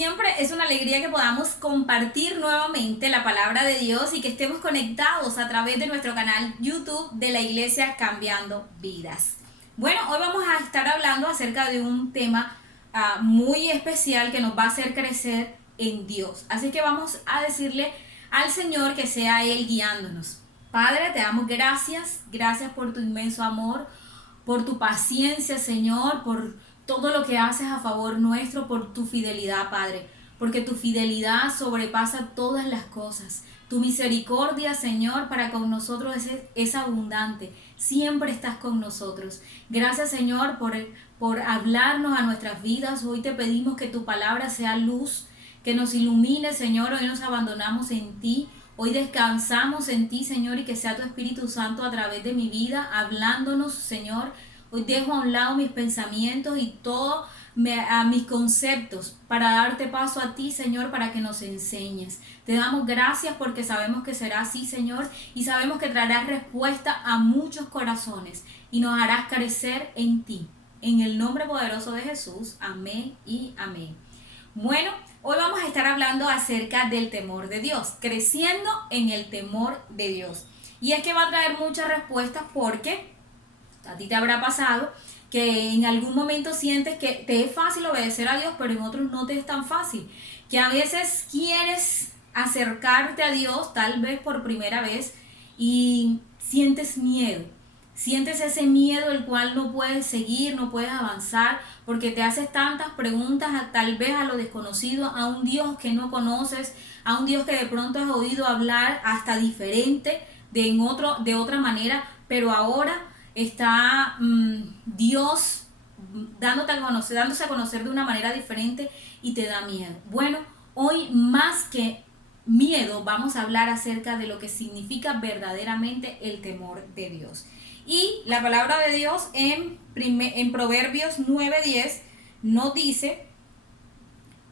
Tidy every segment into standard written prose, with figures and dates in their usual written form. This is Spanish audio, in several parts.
siempre, es una alegría que podamos compartir nuevamente la palabra de Dios y que estemos conectados a través de nuestro canal YouTube de la Iglesia Cambiando Vidas. Bueno, hoy vamos a estar hablando acerca de un tema muy especial que nos va a hacer crecer en Dios. Así que vamos a decirle al Señor que sea Él guiándonos. Padre, te damos gracias, gracias por tu inmenso amor, por tu paciencia, Señor, por todo lo que haces a favor nuestro, por tu fidelidad, Padre, porque tu fidelidad sobrepasa todas las cosas. Tu misericordia, Señor, para con nosotros es abundante. Siempre estás con nosotros. Gracias, Señor, por hablarnos a nuestras vidas. Hoy te pedimos que tu palabra sea luz, que nos ilumine, Señor. Hoy nos abandonamos en ti. Hoy descansamos en ti, Señor, y que sea tu Espíritu Santo a través de mi vida, hablándonos, Señor. Hoy dejo a un lado mis pensamientos y todos mis conceptos para darte paso a ti, Señor, para que nos enseñes. Te damos gracias porque sabemos que será así, Señor, y sabemos que traerás respuesta a muchos corazones y nos harás crecer en ti. En el nombre poderoso de Jesús, amén y amén. Bueno, hoy vamos a estar hablando acerca del temor de Dios, creciendo en el temor de Dios. Y es que va a traer muchas respuestas porque a ti te habrá pasado que en algún momento sientes que te es fácil obedecer a Dios, pero en otros no te es tan fácil. Que a veces quieres acercarte a Dios, tal vez por primera vez, y sientes miedo. Sientes ese miedo el cual no puedes seguir, no puedes avanzar, porque te haces tantas preguntas, tal vez a lo desconocido, a un Dios que no conoces, a un Dios que de pronto has oído hablar hasta diferente, de otra manera, pero ahora está Dios dándose a conocer de una manera diferente y te da miedo. Bueno, hoy más que miedo vamos a hablar acerca de lo que significa verdaderamente el temor de Dios. Y la palabra de Dios en Proverbios 9:10 nos dice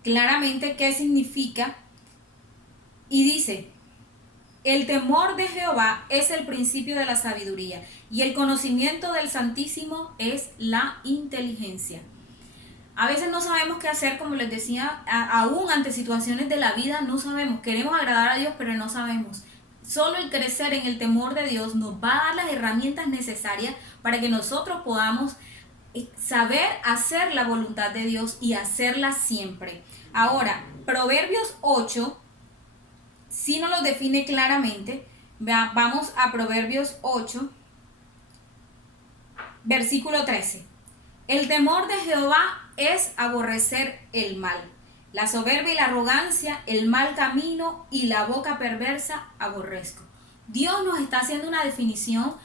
claramente qué significa y dice: el temor de Jehová es el principio de la sabiduría y el conocimiento del Santísimo es la inteligencia. A veces no sabemos qué hacer, como les decía, aún ante situaciones de la vida no sabemos. Queremos agradar a Dios, pero no sabemos. Solo el crecer en el temor de Dios nos va a dar las herramientas necesarias para que nosotros podamos saber hacer la voluntad de Dios y hacerla siempre. Ahora, Proverbios 8 sí nos lo define claramente. Vamos a Proverbios 8, versículo 13. El temor de Jehová es aborrecer el mal. La soberbia y la arrogancia, el mal camino y la boca perversa aborrezco. Dios nos está haciendo una definición,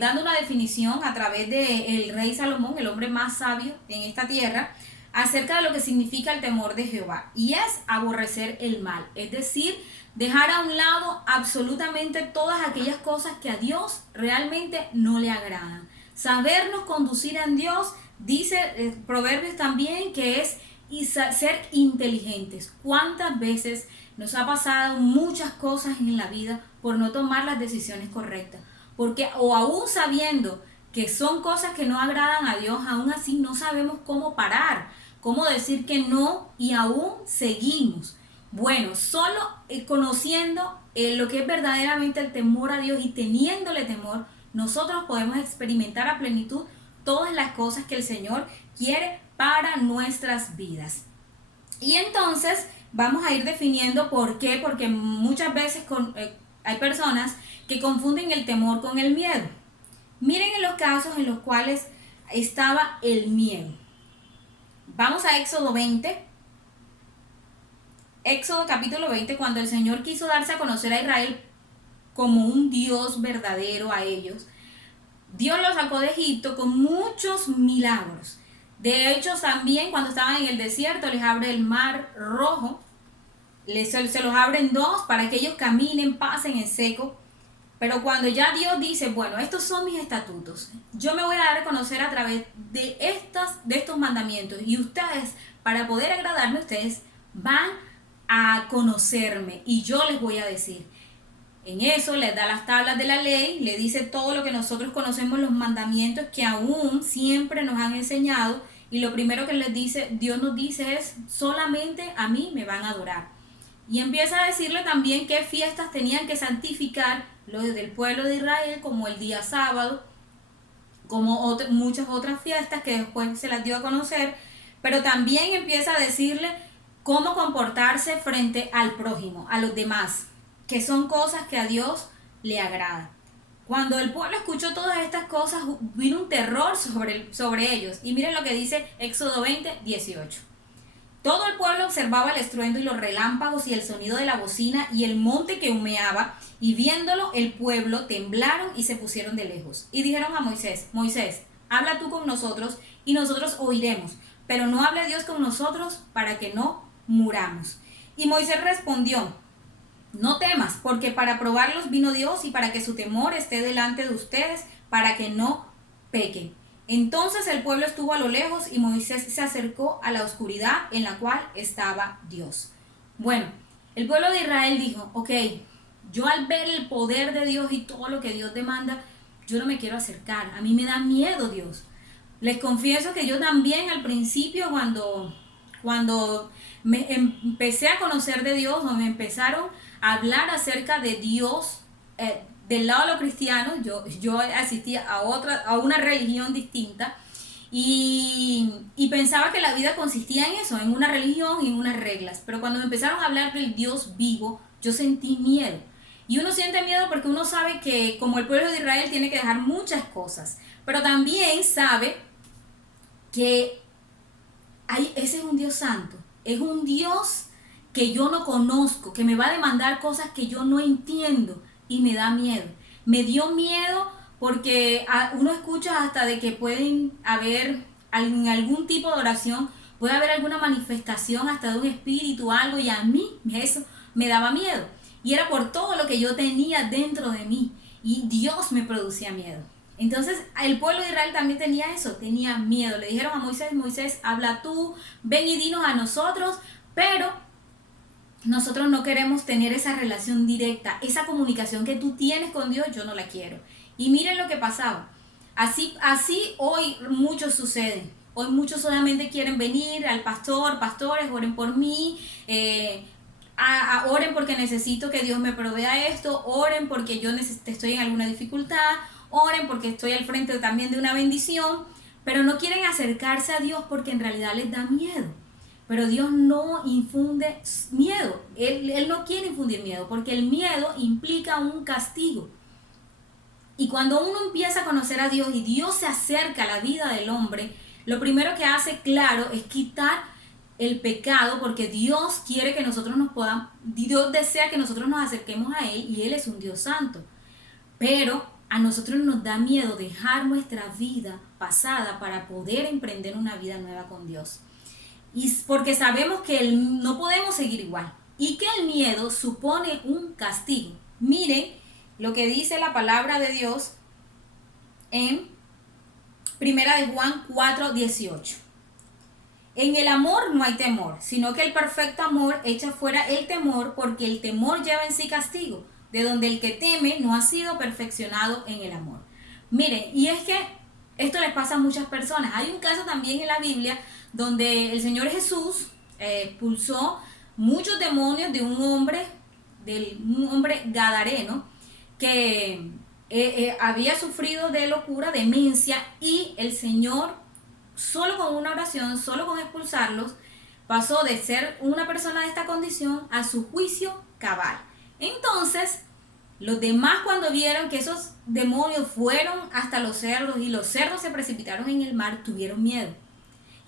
dando una definición a través del rey Salomón, el hombre más sabio en esta tierra, acerca de lo que significa el temor de Jehová. Y es aborrecer el mal, es decir, dejar a un lado absolutamente todas aquellas cosas que a Dios realmente no le agradan. Sabernos conducir en Dios, dice Proverbios también, que es ser inteligentes. ¿Cuántas veces nos ha pasado muchas cosas en la vida por no tomar las decisiones correctas? Porque o aún sabiendo que son cosas que no agradan a Dios, aún así no sabemos cómo parar, cómo decir que no y aún seguimos. Bueno, solo conociendo lo que es verdaderamente el temor a Dios y teniéndole temor, nosotros podemos experimentar a plenitud todas las cosas que el Señor quiere para nuestras vidas. Y entonces vamos a ir definiendo por qué, porque muchas veces hay personas que confunden el temor con el miedo. Miren en los casos en los cuales estaba el miedo. Vamos a Éxodo 20. Éxodo capítulo 20, cuando el Señor quiso darse a conocer a Israel como un Dios verdadero a ellos, Dios los sacó de Egipto con muchos milagros. De hecho, también cuando estaban en el desierto les abre el mar rojo, se los abre en dos para que ellos caminen, pasen en seco. Pero cuando ya Dios dice, bueno, estos son mis estatutos, yo me voy a dar a conocer a través de estos mandamientos, y ustedes, para poder agradarme, ustedes van a conocerme y yo les voy a decir. En eso les da las tablas de la ley, le dice todo lo que nosotros conocemos, los mandamientos que aún siempre nos han enseñado y lo primero que les dice, Dios nos dice es, solamente a mí me van a adorar. Y empieza a decirle también qué fiestas tenían que santificar los del pueblo de Israel, como el día sábado, como muchas otras fiestas que después se las dio a conocer, pero también empieza a decirle cómo comportarse frente al prójimo, a los demás, que son cosas que a Dios le agrada. Cuando el pueblo escuchó todas estas cosas, vino un terror sobre ellos. Y miren lo que dice Éxodo 20:18. Todo el pueblo observaba el estruendo y los relámpagos y el sonido de la bocina y el monte que humeaba, y viéndolo el pueblo temblaron y se pusieron de lejos. Y dijeron a Moisés, Moisés, habla tú con nosotros y nosotros oiremos, pero no hable Dios con nosotros para que no muramos. Y Moisés respondió, no temas, porque para probarlos vino Dios y para que su temor esté delante de ustedes, para que no pequen. Entonces el pueblo estuvo a lo lejos y Moisés se acercó a la oscuridad en la cual estaba Dios. Bueno, el pueblo de Israel dijo, ok, yo al ver el poder de Dios y todo lo que Dios demanda, yo no me quiero acercar, a mí me da miedo Dios. Les confieso que yo también al principio cuando me empecé a conocer de Dios o me empezaron a hablar acerca de Dios, del lado de los cristianos, yo asistía a una religión distinta y pensaba que la vida consistía en eso, en una religión y en unas reglas. Pero cuando me empezaron a hablar del Dios vivo, yo sentí miedo. Y uno siente miedo porque uno sabe que como el pueblo de Israel tiene que dejar muchas cosas, pero también sabe que ese es un Dios santo, es un Dios que yo no conozco, que me va a demandar cosas que yo no entiendo y me da miedo. Me dio miedo porque uno escucha hasta de que pueden haber en algún tipo de oración, puede haber alguna manifestación hasta de un espíritu o algo, y a mí eso me daba miedo. Y era por todo lo que yo tenía dentro de mí y Dios me producía miedo. Entonces el pueblo de Israel también tenía eso, tenía miedo. Le dijeron a Moisés, Moisés, habla tú, ven y dinos a nosotros, pero nosotros no queremos tener esa relación directa, esa comunicación que tú tienes con Dios, yo no la quiero. Y miren lo que pasaba. Así hoy muchos suceden. Hoy muchos solamente quieren venir al pastor, pastores, oren por mí, oren porque necesito que Dios me provea esto, oren porque yo estoy en alguna dificultad, oren porque estoy al frente también de una bendición, pero no quieren acercarse a Dios porque en realidad les da miedo. Pero Dios no infunde miedo, Él no quiere infundir miedo, porque el miedo implica un castigo. Y cuando uno empieza a conocer a Dios y Dios se acerca a la vida del hombre, lo primero que hace, claro, es quitar el pecado, porque Dios quiere que nosotros Dios desea que nosotros nos acerquemos a Él, y Él es un Dios santo. Pero a nosotros nos da miedo dejar nuestra vida pasada para poder emprender una vida nueva con Dios. Y porque sabemos que no podemos seguir igual y que el miedo supone un castigo. Miren lo que dice la palabra de Dios en 1 de Juan 4:18. En el amor no hay temor, sino que el perfecto amor echa fuera el temor, porque el temor lleva en sí castigo, de donde el que teme no ha sido perfeccionado en el amor. Miren, y es que esto les pasa a muchas personas. Hay un caso también en la Biblia donde el Señor Jesús expulsó muchos demonios de un hombre gadareno que había sufrido de locura, demencia, y el Señor, solo con una oración, solo con expulsarlos, pasó de ser una persona de esta condición a su juicio cabal. Entonces, los demás, cuando vieron que esos demonios fueron hasta los cerdos y los cerdos se precipitaron en el mar, tuvieron miedo.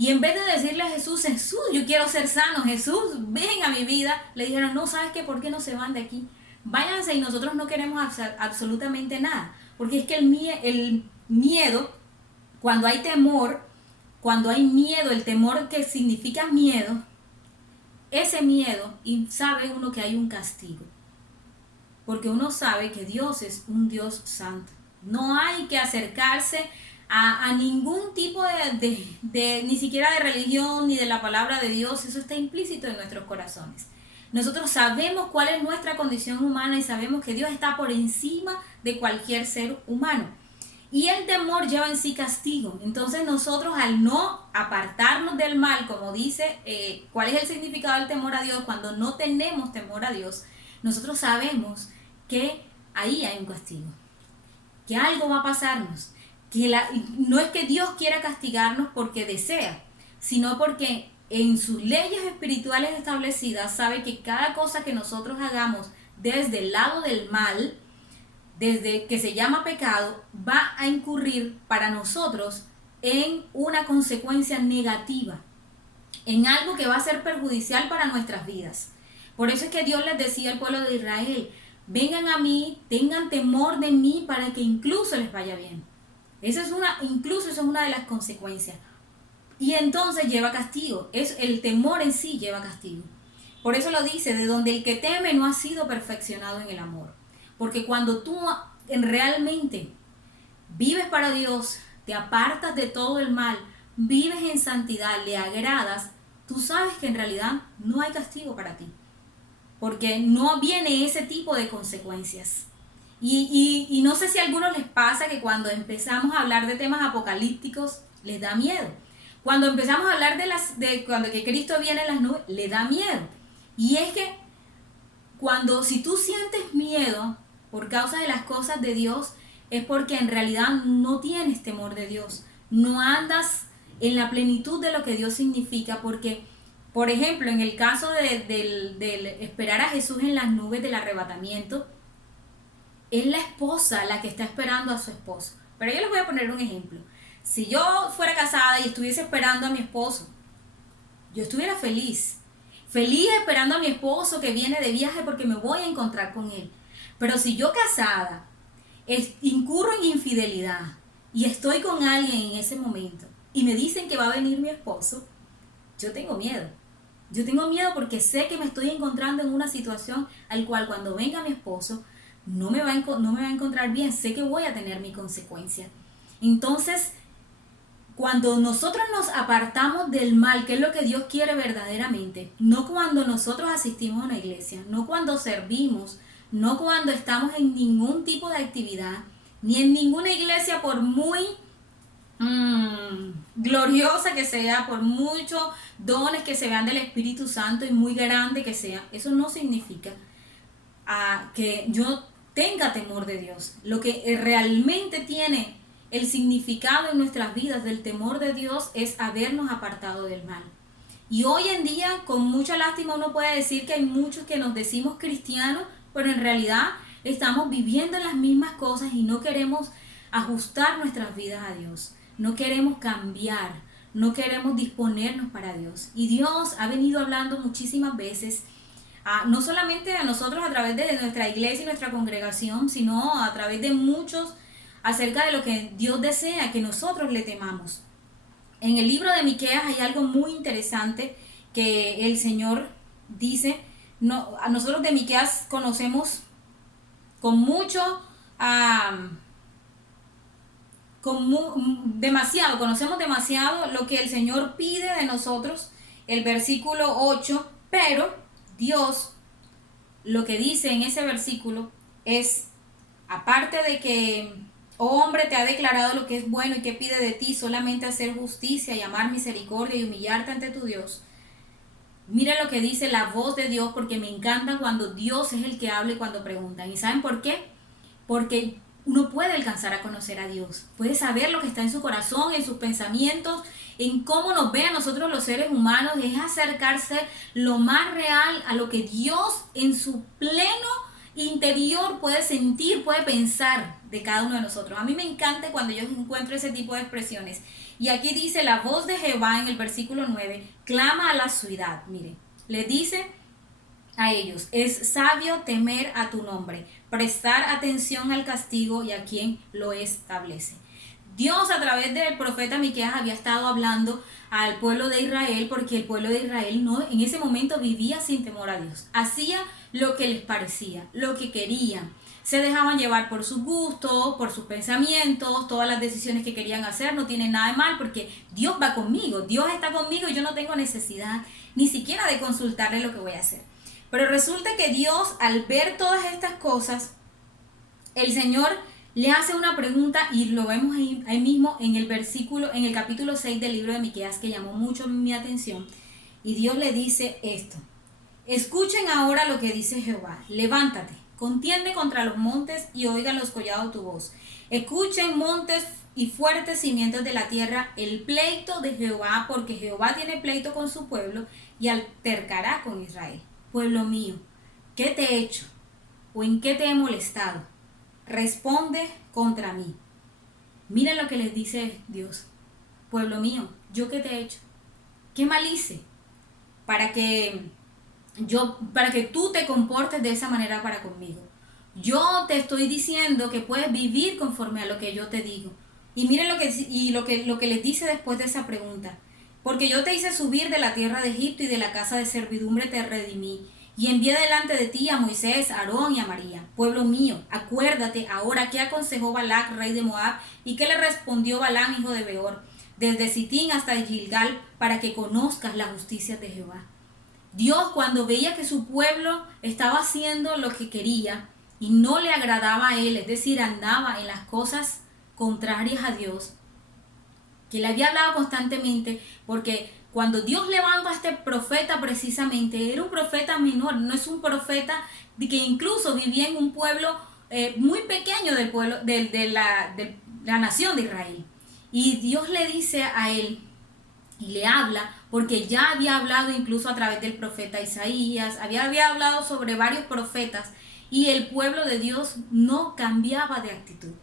Y en vez de decirle a Jesús, Jesús, yo quiero ser sano, Jesús, ven a mi vida, le dijeron, no, ¿sabes qué? ¿Por qué no se van de aquí? Váyanse, y nosotros no queremos absolutamente nada. Porque es que el miedo, cuando hay temor, cuando hay miedo, el temor que significa miedo, ese miedo, y sabe uno que hay un castigo. Porque uno sabe que Dios es un Dios santo. No hay que acercarse a ningún tipo de ni siquiera de religión ni de la palabra de Dios. Eso está implícito en nuestros corazones. Nosotros sabemos cuál es nuestra condición humana y sabemos que Dios está por encima de cualquier ser humano. Y el temor lleva en sí castigo. Entonces nosotros al no apartarnos del mal, como dice, ¿cuál es el significado del temor a Dios? Cuando no tenemos temor a Dios, nosotros sabemos que ahí hay un castigo, que algo va a pasarnos, no es que Dios quiera castigarnos porque desea, sino porque en sus leyes espirituales establecidas sabe que cada cosa que nosotros hagamos desde el lado del mal, desde que se llama pecado, va a incurrir para nosotros en una consecuencia negativa, en algo que va a ser perjudicial para nuestras vidas. Por eso es que Dios les decía al pueblo de Israel, vengan a mí, tengan temor de mí para que incluso les vaya bien. Incluso eso es una de las consecuencias. Y entonces lleva castigo. El temor en sí lleva castigo. Por eso lo dice, de donde el que teme no ha sido perfeccionado en el amor. Porque cuando tú realmente vives para Dios, te apartas de todo el mal, vives en santidad, le agradas, tú sabes que en realidad no hay castigo para ti. Porque no viene ese tipo de consecuencias. Y no sé si a algunos les pasa que cuando empezamos a hablar de temas apocalípticos, les da miedo. Cuando empezamos a hablar de cuando que Cristo viene en las nubes, le da miedo. Y es que si tú sientes miedo por causa de las cosas de Dios, es porque en realidad no tienes temor de Dios. No andas en la plenitud de lo que Dios significa, porque, por ejemplo, en el caso del esperar a Jesús en las nubes del arrebatamiento, es la esposa la que está esperando a su esposo. Pero yo les voy a poner un ejemplo. Si yo fuera casada y estuviese esperando a mi esposo, yo estuviera feliz esperando a mi esposo que viene de viaje porque me voy a encontrar con él. Pero si yo casada incurro en infidelidad y estoy con alguien en ese momento y me dicen que va a venir mi esposo, yo tengo miedo. Yo tengo miedo porque sé que me estoy encontrando en una situación al cual cuando venga mi esposo no me va a encontrar bien, sé que voy a tener mi consecuencia. Entonces, cuando nosotros nos apartamos del mal, que es lo que Dios quiere verdaderamente, no cuando nosotros asistimos a una iglesia, no cuando servimos, no cuando estamos en ningún tipo de actividad, ni en ninguna iglesia por muy gloriosa que sea, por muchos dones que se vean del Espíritu Santo y muy grande que sea, eso no significa que yo tenga temor de Dios. Lo que realmente tiene el significado en nuestras vidas del temor de Dios es habernos apartado del mal. Y hoy en día, con mucha lástima, uno puede decir que hay muchos que nos decimos cristianos, pero en realidad estamos viviendo en las mismas cosas y no queremos ajustar nuestras vidas a Dios. No queremos cambiar, no queremos disponernos para Dios. Y Dios ha venido hablando muchísimas veces, no solamente a nosotros a través de nuestra iglesia y nuestra congregación, sino a través de muchos, acerca de lo que Dios desea que nosotros le temamos. En el libro de Miqueas hay algo muy interesante que el Señor dice. A nosotros de Miqueas conocemos conocemos demasiado lo que el Señor pide de nosotros, el versículo 8, pero Dios lo que dice en ese versículo es, aparte de que, oh hombre, te ha declarado lo que es bueno y que pide de ti solamente hacer justicia y amar misericordia y humillarte ante tu Dios. Mira lo que dice la voz de Dios, porque me encanta cuando Dios es el que habla y cuando preguntan. ¿Y saben por qué? Porque uno puede alcanzar a conocer a Dios, puede saber lo que está en su corazón, en sus pensamientos, en cómo nos ve a nosotros los seres humanos. Es acercarse lo más real a lo que Dios en su pleno interior puede sentir, puede pensar de cada uno de nosotros. A mí me encanta cuando yo encuentro ese tipo de expresiones. Y aquí dice, la voz de Jehová en el versículo 9, clama a la ciudad. Mire, le dice a ellos, es sabio temer a tu nombre, prestar atención al castigo y a quien lo establece. Dios a través del profeta Miqueas había estado hablando al pueblo de Israel, porque el pueblo de Israel en ese momento vivía sin temor a Dios. Hacía lo que les parecía, lo que querían. Se dejaban llevar por sus gustos, por sus pensamientos, todas las decisiones que querían hacer no tienen nada de mal porque Dios va conmigo, Dios está conmigo y yo no tengo necesidad ni siquiera de consultarle lo que voy a hacer. Pero resulta que Dios, al ver todas estas cosas, el Señor le hace una pregunta y lo vemos ahí mismo en el versículo, en el capítulo 6 del libro de Miqueas, que llamó mucho mi atención. Y Dios le dice esto: escuchen ahora lo que dice Jehová, levántate, contiende contra los montes y oigan los collados tu voz. Escuchen montes y fuertes cimientos de la tierra el pleito de Jehová, porque Jehová tiene pleito con su pueblo y altercará con Israel. Pueblo mío, ¿qué te he hecho? ¿O en qué te he molestado? Responde contra mí. Miren lo que les dice Dios: pueblo mío, ¿yo qué te he hecho? ¿Qué mal hice para que tú te comportes de esa manera para conmigo? Yo te estoy diciendo que puedes vivir conforme a lo que yo te digo. Y miren lo que les dice después de esa pregunta: porque yo te hice subir de la tierra de Egipto y de la casa de servidumbre te redimí. Y envié delante de ti a Moisés, a Aarón y a María. Pueblo mío, acuérdate ahora qué aconsejó Balac, rey de Moab, y qué le respondió Balaam, hijo de Beor, desde Sitín hasta Gilgal, para que conozcas la justicia de Jehová. Dios, cuando veía que su pueblo estaba haciendo lo que quería y no le agradaba a él, es decir, andaba en las cosas contrarias a Dios, que le había hablado constantemente, porque cuando Dios levanta a este profeta, precisamente era un profeta menor, no es un profeta que incluso vivía en un pueblo muy pequeño del pueblo de la nación de Israel. Y Dios le dice a él y le habla, porque ya había hablado incluso a través del profeta Isaías, había hablado sobre varios profetas, y el pueblo de Dios no cambiaba de actitud.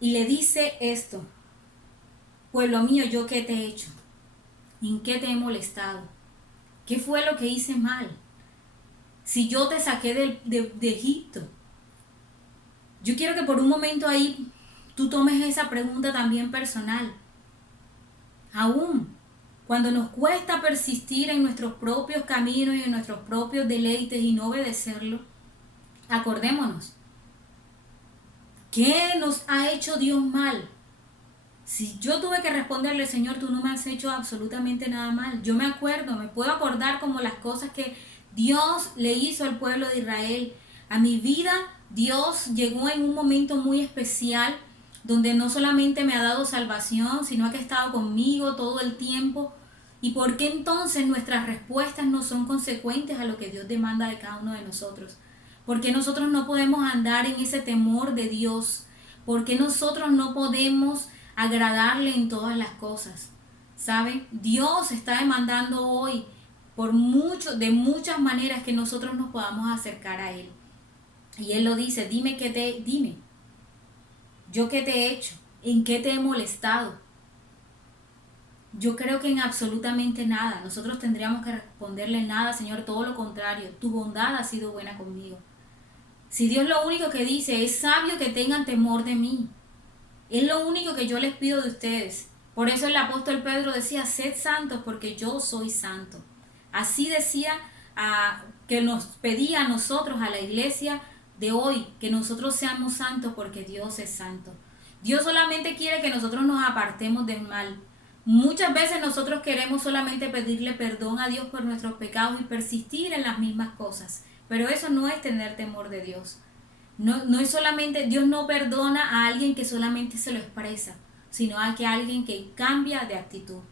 Y le dice esto: pueblo mío, ¿yo qué te he hecho? ¿En qué te he molestado? ¿Qué fue lo que hice mal? Si yo te saqué de Egipto. Yo quiero que por un momento ahí tú tomes esa pregunta también personal. Aún cuando nos cuesta persistir en nuestros propios caminos y en nuestros propios deleites y no obedecerlo, acordémonos: ¿qué nos ha hecho Dios mal? Si yo tuve que responderle: Señor, tú no me has hecho absolutamente nada mal. Yo me puedo acordar como las cosas que Dios le hizo al pueblo de Israel. A mi vida, Dios llegó en un momento muy especial, donde no solamente me ha dado salvación, sino que ha estado conmigo todo el tiempo. ¿Y por qué entonces nuestras respuestas no son consecuentes a lo que Dios demanda de cada uno de nosotros? ¿Por qué nosotros no podemos andar en ese temor de Dios? ¿Por qué nosotros no podemos agradarle en todas las cosas? ¿Saben? Dios está demandando hoy de muchas maneras que nosotros nos podamos acercar a Él. Y Él lo dice: dime, ¿yo qué te he hecho? ¿En qué te he molestado? Yo creo que en absolutamente nada. Nosotros tendríamos que responderle: nada, Señor, todo lo contrario, tu bondad ha sido buena conmigo. Si Dios lo único que dice: es sabio que tengan temor de mí. Es lo único que yo les pido de ustedes. Por eso el apóstol Pedro decía: sed santos porque yo soy santo. Así decía, que nos pedía a nosotros, a la iglesia de hoy, que nosotros seamos santos porque Dios es santo. Dios solamente quiere que nosotros nos apartemos del mal. Muchas veces nosotros queremos solamente pedirle perdón a Dios por nuestros pecados y persistir en las mismas cosas, pero eso no es tener temor de Dios. No es solamente, Dios no perdona a alguien que solamente se lo expresa, sino a alguien que cambia de actitud.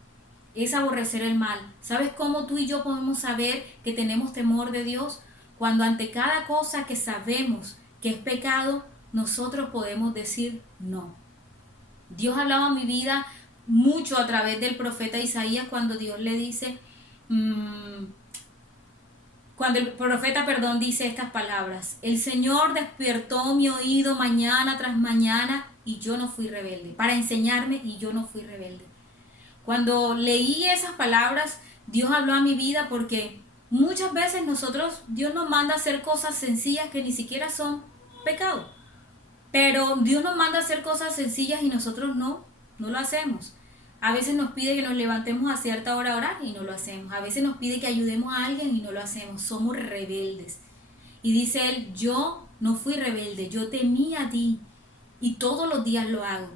Es aborrecer el mal. ¿Sabes cómo tú y yo podemos saber que tenemos temor de Dios? Cuando ante cada cosa que sabemos que es pecado, nosotros podemos decir no. Dios hablaba a mi vida mucho a través del profeta Isaías, cuando Dios le dice, cuando el profeta, dice estas palabras: el Señor despertó mi oído mañana tras mañana y yo no fui rebelde, para enseñarme y yo no fui rebelde. Cuando leí esas palabras, Dios habló a mi vida, porque muchas veces Dios nos manda a hacer cosas sencillas que ni siquiera son pecado. Pero Dios nos manda a hacer cosas sencillas y nosotros no lo hacemos. A veces nos pide que nos levantemos a cierta hora a orar y no lo hacemos. A veces nos pide que ayudemos a alguien y no lo hacemos. Somos rebeldes. Y dice Él: yo no fui rebelde, yo temí a ti y todos los días lo hago.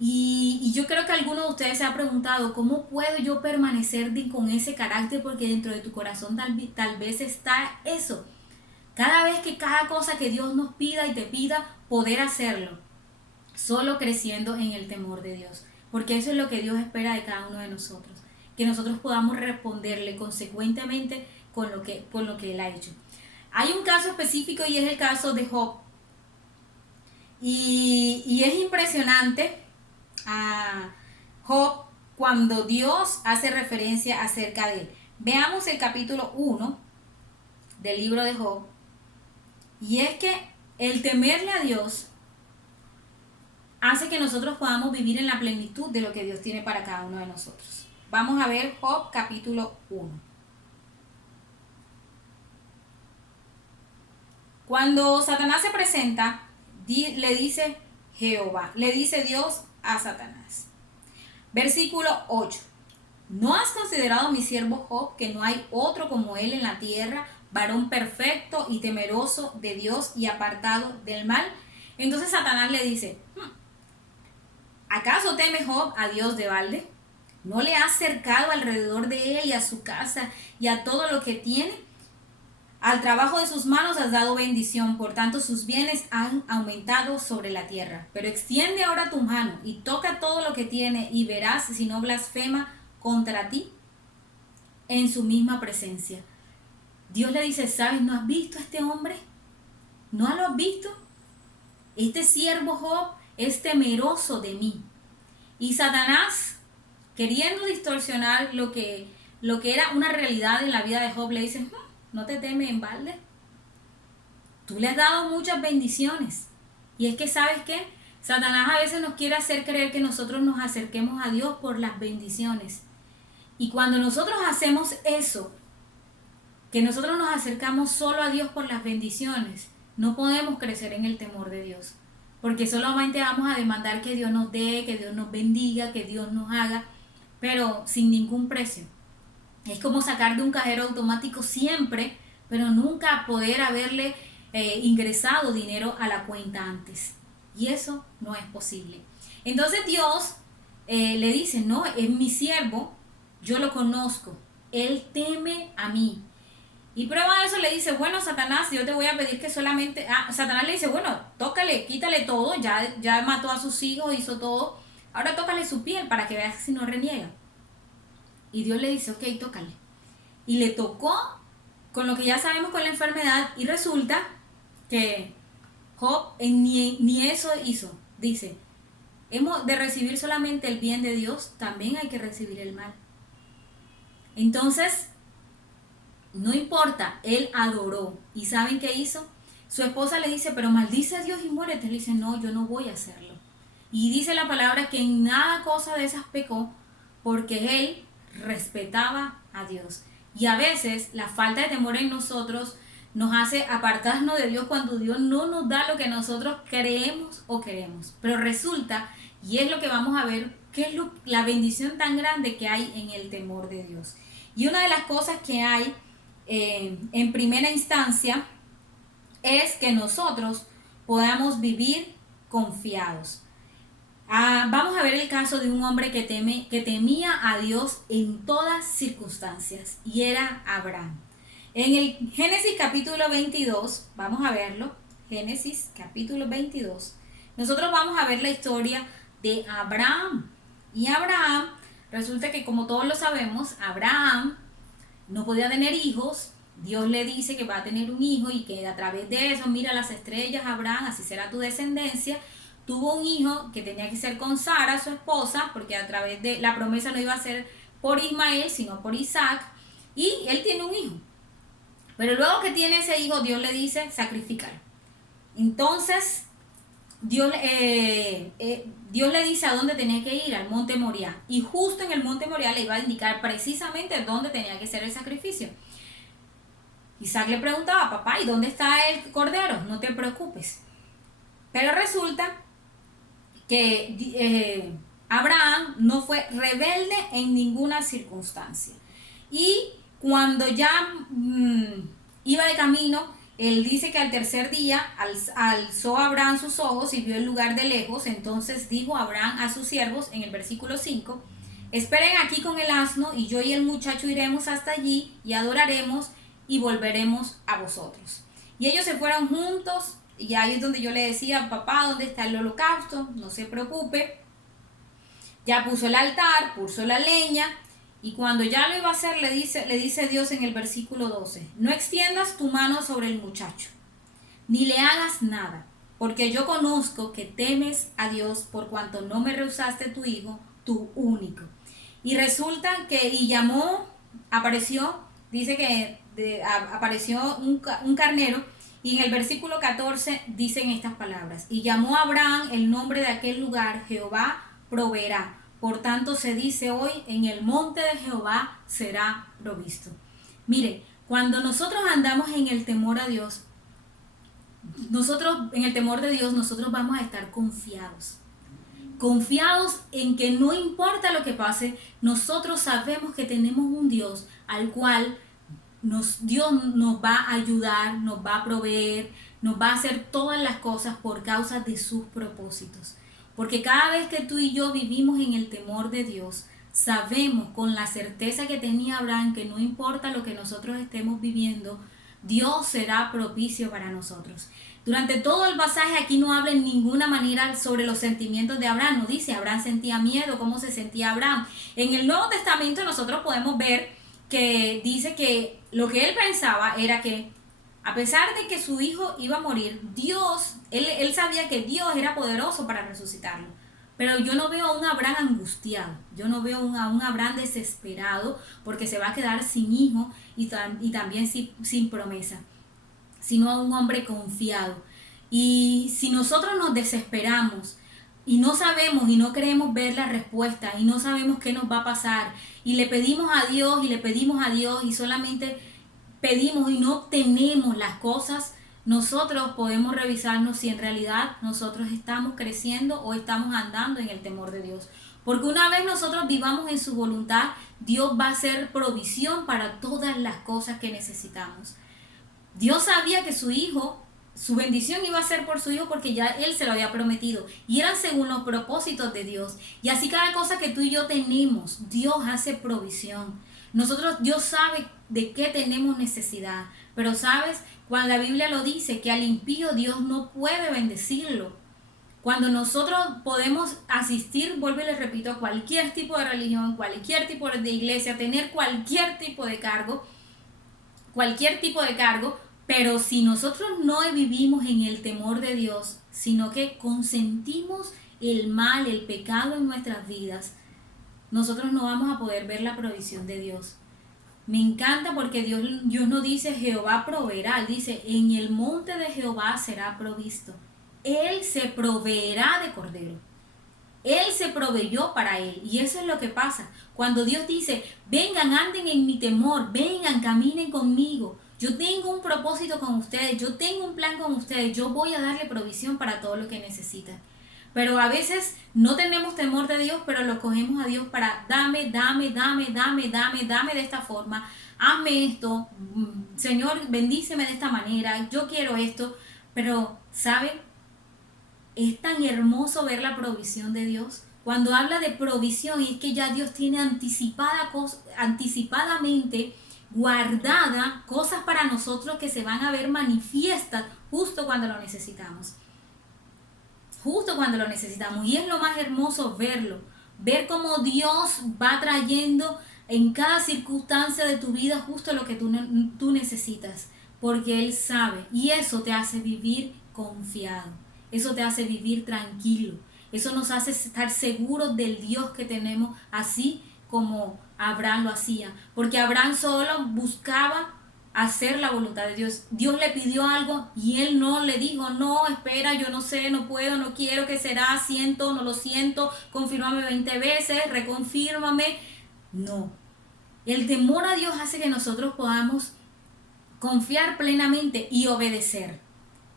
Y yo creo que alguno de ustedes se ha preguntado: ¿cómo puedo yo permanecer con ese carácter? Porque dentro de tu corazón tal vez está eso. Cada vez que cada cosa que Dios nos pida y te pida, poder hacerlo. solo creciendo en el temor de Dios, porque eso es lo que Dios espera de cada uno de nosotros, que nosotros podamos responderle consecuentemente con lo que Él ha hecho. Hay un caso específico y es el caso de Job, y es impresionante a Job cuando Dios hace referencia acerca de él. Veamos el capítulo 1 del libro de Job, y es que el temerle a Dios hace que nosotros podamos vivir en la plenitud de lo que Dios tiene para cada uno de nosotros. Vamos a ver Job capítulo 1. Cuando Satanás se presenta, le dice Dios a Satanás. Versículo 8. ¿No has considerado mi siervo Job, que no hay otro como él en la tierra, varón perfecto y temeroso de Dios y apartado del mal? Entonces Satanás le dice, ¿acaso teme Job a Dios de balde? ¿No le has cercado alrededor de él y a su casa y a todo lo que tiene? Al trabajo de sus manos has dado bendición, por tanto sus bienes han aumentado sobre la tierra. Pero extiende ahora tu mano y toca todo lo que tiene, y verás si no blasfema contra ti en su misma presencia. Dios le dice, ¿sabes? ¿No has visto a este hombre? ¿No lo has visto? Este siervo Job es temeroso de mí. Y Satanás, queriendo distorsionar lo que era una realidad en la vida de Job, le dice, ¿no te teme en balde? Tú le has dado muchas bendiciones. Y es que, ¿sabes qué? Satanás a veces nos quiere hacer creer que nosotros nos acerquemos a Dios por las bendiciones. Y cuando nosotros hacemos eso, que nosotros nos acercamos solo a Dios por las bendiciones, no podemos crecer en el temor de Dios. Porque solamente vamos a demandar que Dios nos dé, que Dios nos bendiga, que Dios nos haga, pero sin ningún precio. Es como sacar de un cajero automático siempre, pero nunca poder haberle ingresado dinero a la cuenta antes. Y eso no es posible. Entonces Dios le dice, no, es mi siervo, yo lo conozco, él teme a mí. Y prueba de eso le dice, bueno, Satanás, yo te voy a pedir que solamente... Satanás le dice, bueno, tócale, quítale todo, ya mató a sus hijos, hizo todo, ahora tócale su piel para que veas si no reniega. Y Dios le dice, ok, tócale. Y le tocó con lo que ya sabemos con la enfermedad, y resulta que Job ni eso hizo. Dice, hemos de recibir solamente el bien de Dios, también hay que recibir el mal. Entonces, no importa, él adoró. ¿Y saben qué hizo? Su esposa le dice, pero maldice a Dios y muérete. Él dice, no, yo no voy a hacerlo. Y dice la palabra que en nada cosa de esas pecó, porque él respetaba a Dios. Y a veces la falta de temor en nosotros nos hace apartarnos de Dios cuando Dios no nos da lo que nosotros creemos o queremos. Pero resulta, y es lo que vamos a ver, que es la bendición tan grande que hay en el temor de Dios. Y una de las cosas que hay en primera instancia es que nosotros podamos vivir confiados. Vamos a ver el caso de un hombre que temía a Dios en todas circunstancias, y era Abraham. En el Génesis capítulo 22, vamos a verlo, Génesis capítulo 22, nosotros vamos a ver la historia de Abraham. Y Abraham, resulta que, como todos lo sabemos, Abraham no podía tener hijos. Dios le dice que va a tener un hijo y que a través de eso, mira las estrellas, Abraham, así será tu descendencia. Tuvo un hijo que tenía que ser con Sara, su esposa, porque a través de la promesa no iba a ser por Ismael, sino por Isaac. Y él tiene un hijo. Pero luego que tiene ese hijo, Dios le dice, sacrifícalo. Entonces, Dios le dice a dónde tenía que ir, al monte Moriah. Y justo en el monte Moriah le iba a indicar precisamente dónde tenía que ser el sacrificio. Isaac le preguntaba, papá, ¿y dónde está el cordero? No te preocupes. Pero resulta que Abraham no fue rebelde en ninguna circunstancia. Y cuando ya iba de camino, él dice que al tercer día alzó Abraham sus ojos y vio el lugar de lejos. Entonces dijo Abraham a sus siervos en el versículo 5, esperen aquí con el asno, y yo y el muchacho iremos hasta allí y adoraremos y volveremos a vosotros. Y ellos se fueron juntos Y ahí es donde yo le decía, papá, ¿dónde está el holocausto? No se preocupe. Ya puso el altar, puso la leña, y cuando ya lo iba a hacer, le dice Dios en el versículo 12, no extiendas tu mano sobre el muchacho, ni le hagas nada, porque yo conozco que temes a Dios por cuanto no me rehusaste tu hijo, tu único. Y resulta que, y llamó, apareció, dice que apareció un carnero, y en el versículo 14 dicen estas palabras, y llamó a Abraham el nombre de aquel lugar, Jehová proveerá. Por tanto se dice hoy, en el monte de Jehová será provisto. Mire, cuando nosotros andamos en el temor a Dios, nosotros vamos a estar confiados. Confiados en que no importa lo que pase, nosotros sabemos que tenemos un Dios al cual Dios nos va a ayudar, nos va a proveer, nos va a hacer todas las cosas por causa de sus propósitos. Porque cada vez que tú y yo vivimos en el temor de Dios, sabemos con la certeza que tenía Abraham que no importa lo que nosotros estemos viviendo, Dios será propicio para nosotros. Durante todo el pasaje aquí no habla en ninguna manera sobre los sentimientos de Abraham. No dice Abraham sentía miedo, cómo se sentía Abraham. En el Nuevo Testamento nosotros podemos ver que dice que lo que él pensaba era que a pesar de que su hijo iba a morir, él sabía que Dios era poderoso para resucitarlo. Pero yo no veo a un Abraham angustiado, yo no veo a un Abraham desesperado porque se va a quedar sin hijo y también sin promesa, sino a un hombre confiado. Y si nosotros nos desesperamos y no sabemos y no queremos ver la respuesta y no sabemos qué nos va a pasar y le pedimos a Dios y le pedimos a Dios y solamente pedimos y no obtenemos las cosas, nosotros podemos revisarnos si en realidad nosotros estamos creciendo o estamos andando en el temor de Dios. Porque una vez nosotros vivamos en su voluntad, Dios va a hacer provisión para todas las cosas que necesitamos. Dios sabía que su bendición iba a ser por su hijo porque ya él se lo había prometido y eran según los propósitos de Dios. Y así cada cosa que tú y yo tenemos, Dios hace provisión. Dios sabe de qué tenemos necesidad, pero sabes, cuando la Biblia lo dice, que al impío Dios no puede bendecirlo. Cuando nosotros podemos asistir, vuelvo y les repito, a cualquier tipo de religión, cualquier tipo de iglesia, tener cualquier tipo de cargo, pero si nosotros no vivimos en el temor de Dios, sino que consentimos el mal, el pecado en nuestras vidas, nosotros no vamos a poder ver la provisión de Dios. Me encanta porque Dios no dice Jehová proveerá, Él dice en el monte de Jehová será provisto. Él se proveerá de cordero. Él se proveyó para él. Y eso es lo que pasa. Cuando Dios dice, vengan, anden en mi temor, vengan, caminen conmigo. Yo tengo un propósito con ustedes, yo tengo un plan con ustedes, yo voy a darle provisión para todo lo que necesitan. Pero a veces no tenemos temor de Dios, pero lo cogemos a Dios para dame de esta forma, hazme esto, Señor, bendíceme de esta manera, yo quiero esto. Pero, ¿saben? Es tan hermoso ver la provisión de Dios. Cuando habla de provisión, es que ya Dios tiene anticipadamente guardada cosas para nosotros que se van a ver manifiestas justo cuando lo necesitamos. Justo cuando lo necesitamos. Y es lo más hermoso verlo. Ver cómo Dios va trayendo en cada circunstancia de tu vida justo lo que tú necesitas. Porque Él sabe. Y eso te hace vivir confiado. Eso te hace vivir tranquilo. Eso nos hace estar seguros del Dios que tenemos, así como Abraham lo hacía. Porque Abraham solo buscaba hacer la voluntad de Dios. Dios le pidió algo y él no le dijo, no, espera, yo no sé, no puedo, no quiero, ¿qué será? Siento, no lo siento, confírmame 20 veces, reconfírmame. No. El temor a Dios hace que nosotros podamos confiar plenamente y obedecer.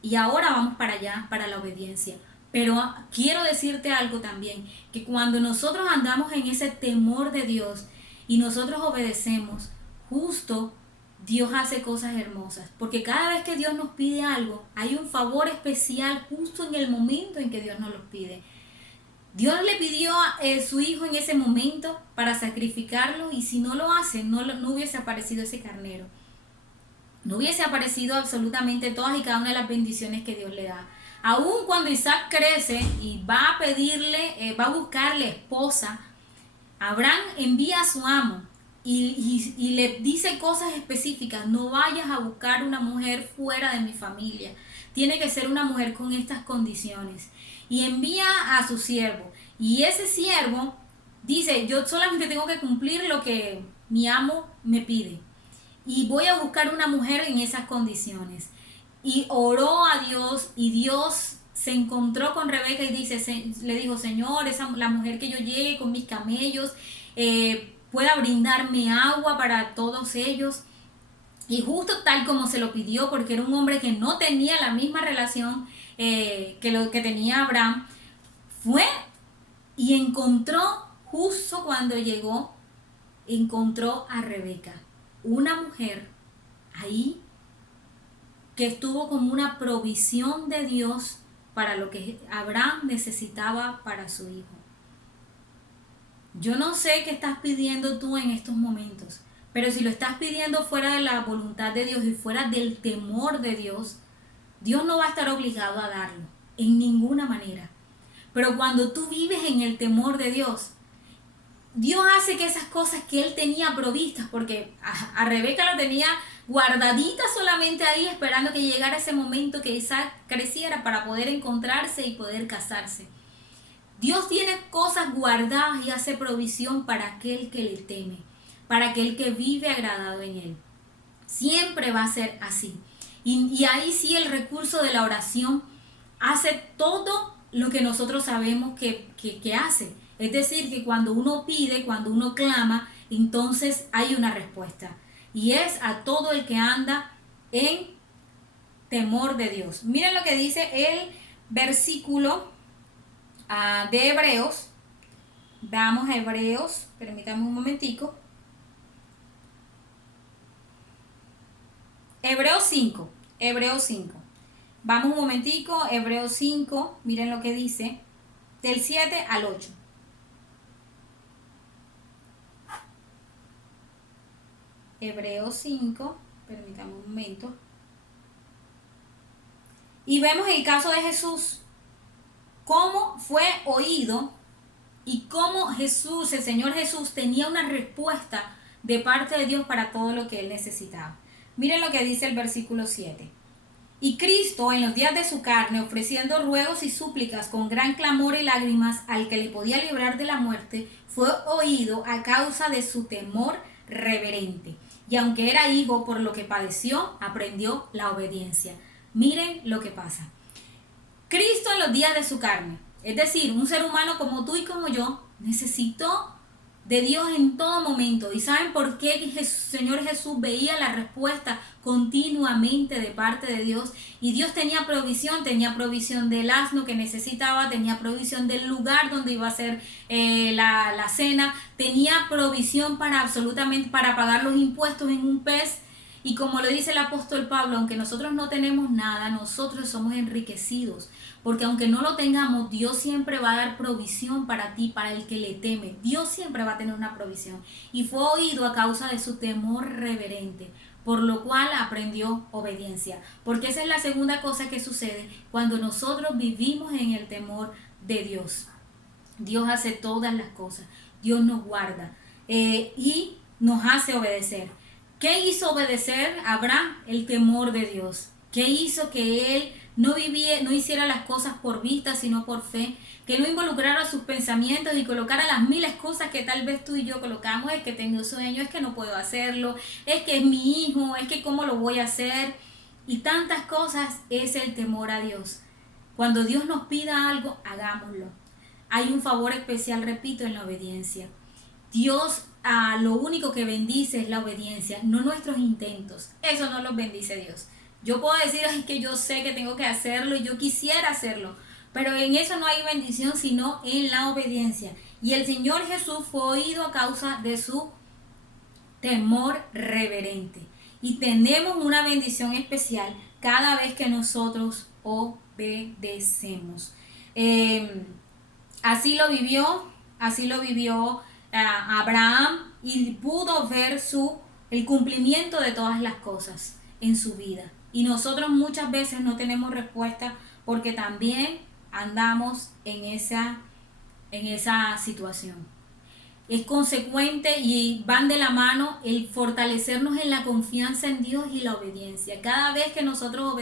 Y ahora vamos para allá, para la obediencia. Pero quiero decirte algo también, que cuando nosotros andamos en ese temor de Dios y nosotros obedecemos, justo Dios hace cosas hermosas. Porque cada vez que Dios nos pide algo, hay un favor especial justo en el momento en que Dios nos lo pide. Dios le pidió a su hijo en ese momento para sacrificarlo, y si no lo hace, no hubiese aparecido ese carnero. no hubiese aparecido absolutamente todas y cada una de las bendiciones que Dios le da. Aún cuando Isaac crece y va a pedirle, va a buscarle esposa, Abraham envía a su amo y le dice cosas específicas: no vayas a buscar una mujer fuera de mi familia, tiene que ser una mujer con estas condiciones. Y envía a su siervo, y ese siervo dice: yo solamente tengo que cumplir lo que mi amo me pide, y voy a buscar una mujer en esas condiciones. Y oró a Dios, y Dios se encontró con Rebeca y le dijo: Señor, la mujer que yo llegue con mis camellos pueda brindarme agua para todos ellos. Y justo tal como se lo pidió, porque era un hombre que no tenía la misma relación que lo que tenía Abraham, fue y encontró, justo cuando llegó, encontró a Rebeca, una mujer ahí que estuvo como una provisión de Dios para lo que Abraham necesitaba para su hijo. Yo no sé qué estás pidiendo tú en estos momentos, pero si lo estás pidiendo fuera de la voluntad de Dios y fuera del temor de Dios, Dios no va a estar obligado a darlo, en ninguna manera. Pero cuando tú vives en el temor de Dios, Dios hace que esas cosas que Él tenía provistas, porque a Rebeca la tenía guardadita solamente ahí, esperando que llegara ese momento que Isaac creciera para poder encontrarse y poder casarse. Dios tiene cosas guardadas y hace provisión para aquel que le teme, para aquel que vive agradado en Él. Siempre va a ser así. Y ahí sí el recurso de la oración hace todo lo que nosotros sabemos que hace. Es decir, que cuando uno pide, cuando uno clama, entonces hay una respuesta. Y es a todo el que anda en temor de Dios. Miren lo que dice el versículo de Hebreos. Vamos a Hebreos, permítanme un momentico. Hebreos 5. Vamos un momentico, Hebreos 5, miren lo que dice, del 7 al 8. Hebreos 5, permítanme un momento. Y vemos el caso de Jesús, cómo fue oído y cómo Jesús, el Señor Jesús, tenía una respuesta de parte de Dios para todo lo que Él necesitaba. Miren lo que dice el versículo 7. Y Cristo, en los días de su carne, ofreciendo ruegos y súplicas con gran clamor y lágrimas al que le podía librar de la muerte, fue oído a causa de su temor reverente. Y aunque era hijo, por lo que padeció, aprendió la obediencia. Miren lo que pasa. Cristo en los días de su carne, es decir, un ser humano como tú y como yo, necesitó de Dios en todo momento. ¿Y saben por qué el Señor Jesús veía la respuesta continuamente de parte de Dios? Y Dios tenía provisión del asno que necesitaba, tenía provisión del lugar donde iba a ser la cena, tenía provisión para absolutamente, para pagar los impuestos en un pez. Y como lo dice el apóstol Pablo, aunque nosotros no tenemos nada, nosotros somos enriquecidos. Porque aunque no lo tengamos, Dios siempre va a dar provisión para ti, para el que le teme. Dios siempre va a tener una provisión. Y fue oído a causa de su temor reverente, por lo cual aprendió obediencia. Porque esa es la segunda cosa que sucede cuando nosotros vivimos en el temor de Dios. Dios hace todas las cosas. Dios nos guarda y nos hace obedecer. ¿Qué hizo obedecer a Abraham? El temor de Dios. ¿Qué hizo que él no hiciera las cosas por vista, sino por fe? Que no involucrara sus pensamientos y colocara las miles cosas que tal vez tú y yo colocamos. Es que tengo sueño, es que no puedo hacerlo, es que es mi hijo, es que cómo lo voy a hacer. Y tantas cosas. Es el temor a Dios. Cuando Dios nos pida algo, hagámoslo. Hay un favor especial, repito, en la obediencia. Dios lo único que bendice es la obediencia, no nuestros intentos. Eso no los bendice Dios. Yo puedo decir: es que yo sé que tengo que hacerlo y yo quisiera hacerlo, pero en eso no hay bendición sino en la obediencia. Y el Señor Jesús fue oído a causa de su temor reverente. Y tenemos una bendición especial cada vez que nosotros obedecemos. Así lo vivió Abraham, y pudo ver el cumplimiento de todas las cosas. en su vida. Y nosotros muchas veces no tenemos respuesta porque también andamos en esa situación. Es consecuente y van de la mano el fortalecernos en la confianza en Dios y la obediencia. Cada vez que nosotros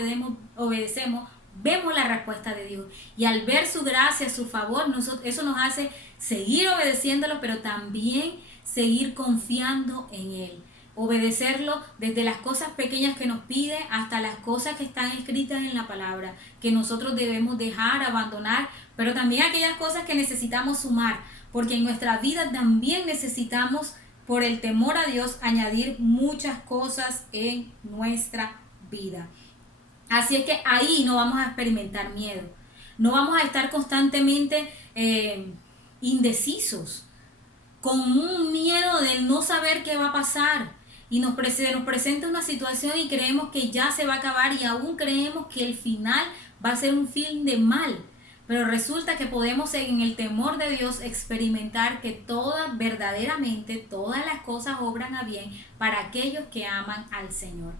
obedecemos, vemos la respuesta de Dios. Y al ver su gracia, su favor, eso nos hace seguir obedeciéndolo, pero también seguir confiando en Él. Obedecerlo desde las cosas pequeñas que nos pide hasta las cosas que están escritas en la palabra, que nosotros debemos dejar, abandonar, pero también aquellas cosas que necesitamos sumar, porque en nuestra vida también necesitamos, por el temor a Dios, añadir muchas cosas en nuestra vida. Así es que ahí no vamos a experimentar miedo, no vamos a estar constantemente indecisos, con un miedo de no saber qué va a pasar. Y nos presenta una situación y creemos que ya se va a acabar y aún creemos que el final va a ser un fin de mal. Pero resulta que podemos en el temor de Dios experimentar que verdaderamente todas las cosas obran a bien para aquellos que aman al Señor,